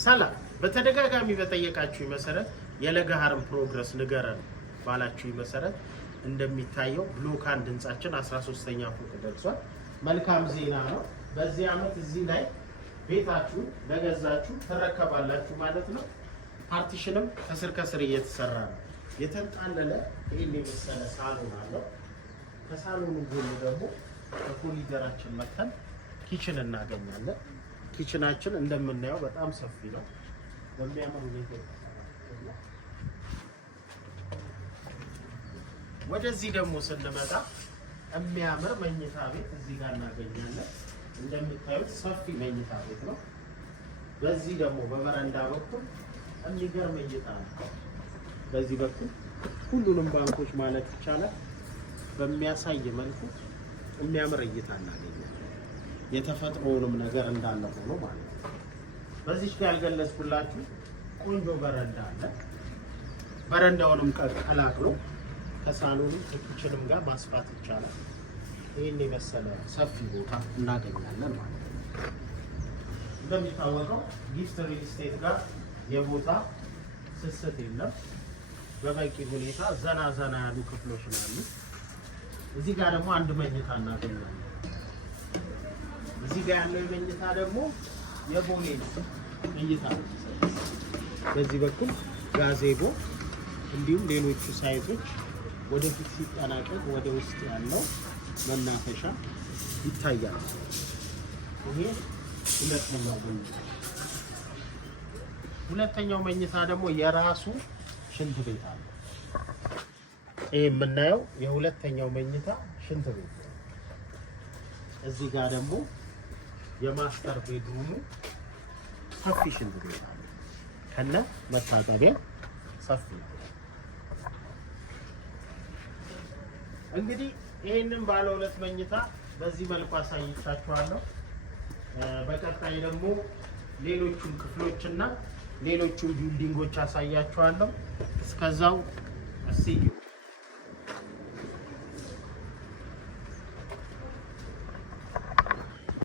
ሰላም በተደጋጋሚ በጠየቃችሁ መሰረት የለገሃርን ፕሮግረስ ንገረን ባላችሁ መሰረት እንደሚታየው ብሎክ አንድ ህንጻችን 13ኛ ፎቅ ደርሷል። መልካም ዜና ነው። በዚህ አመት እዚህ ላይ ቤታችሁ ለገዛችሁ ተረከባላችሁ ማለት ነው። ፓርቲሽንም ከስር እየተሰራ ነው። የተንጣለለ ይሄን የመሰለ ሳሎን አለው። ከሳሎኑ ጎን ደግሞ በኮሊደራችን መተን ኪችን እናገኛለን። ኪችናችን እንደምናየው በጣም ሰፊ ነው። በሚያምር ሁኔታ ወደዚህ ደግሞ ስንመጣ የሚያምር መኝታ ቤት እዚህ ጋር እናገኛለን። እንደምታዩት ሰፊ መኝታ ቤት ነው። በዚህ ደግሞ በበረንዳ በኩል የሚገርም እይታ ነው። በዚህ በኩል ሁሉንም ባንኮች ማለት ይቻላል በሚያሳይ መልኩ የሚያምር እይታ እናገኛለን። የተፈጥሮውንም ነገር እንዳለ ሆኖ ማለት ነው። በዚህ ጋር ያልገለጽኩላችሁ ቆንጆ በረንዳ አለ። በረንዳውንም ቀላቅሎ ከሳሎኑ ከኪችንም ጋር ማስፋት ይቻላል። ይህን የመሰለ ሰፊ ቦታ እናገኛለን ማለት ነው። እንደሚታወቀው ጊፍት ሪል ስቴት ጋር የቦታ ስስት የለም። በበቂ ሁኔታ ዘና ያሉ ክፍሎች ነው ያሉት። እዚህ ጋር ደግሞ አንድ መኝታ እናገኛለን። እዚህ ጋር ያለው መኝታ ደግሞ የቦሌ መኝታ ነው። በዚህ በኩል ጋዜቦ እንዲሁም ሌሎቹ ሳይቶች ወደፊት ሲጠናቀቅ ወደ ውስጥ ያለው መናፈሻ ይታያል። ይሄ ሁለተኛው መኝታ ደግሞ የራሱ ሽንት ቤት አለ። ይሄ የምናየው የሁለተኛው መኝታ ሽንት ቤት ነው። እዚህ ጋር ደግሞ የማስተር ቤድሩሙ ሰፊ ሽንት ቤት አለ ከነ መታጠቢያ ሰፊ። እንግዲህ ይሄንን ባለ ሁለት መኝታ በዚህ መልኩ አሳይቻችኋለሁ። በቀጣይ ደግሞ ሌሎቹን ክፍሎችና ሌሎቹን ቢልዲንጎች አሳያችኋለሁ። እስከዛው